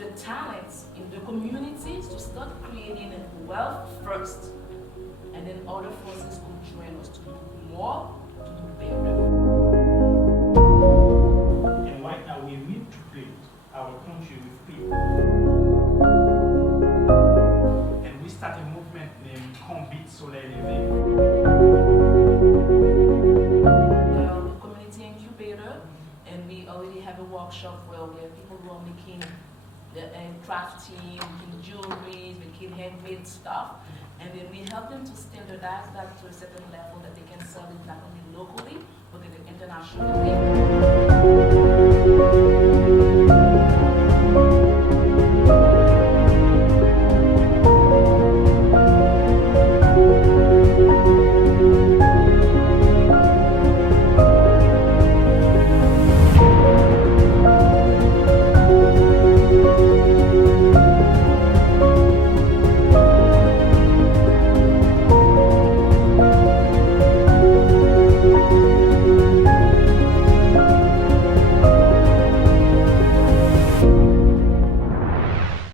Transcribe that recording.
the talents in the communities to start creating wealth first, and then other forces could join us to do more, to do better. And right now we need to build our country with people. And we start a movement named Combit Soleil Levé. Community incubator, and we already have a workshop where we have people who are making crafting, making jewelry, making handmade stuff, and then we help them to standardize that to a certain level that they can sell it not only locally but then internationally.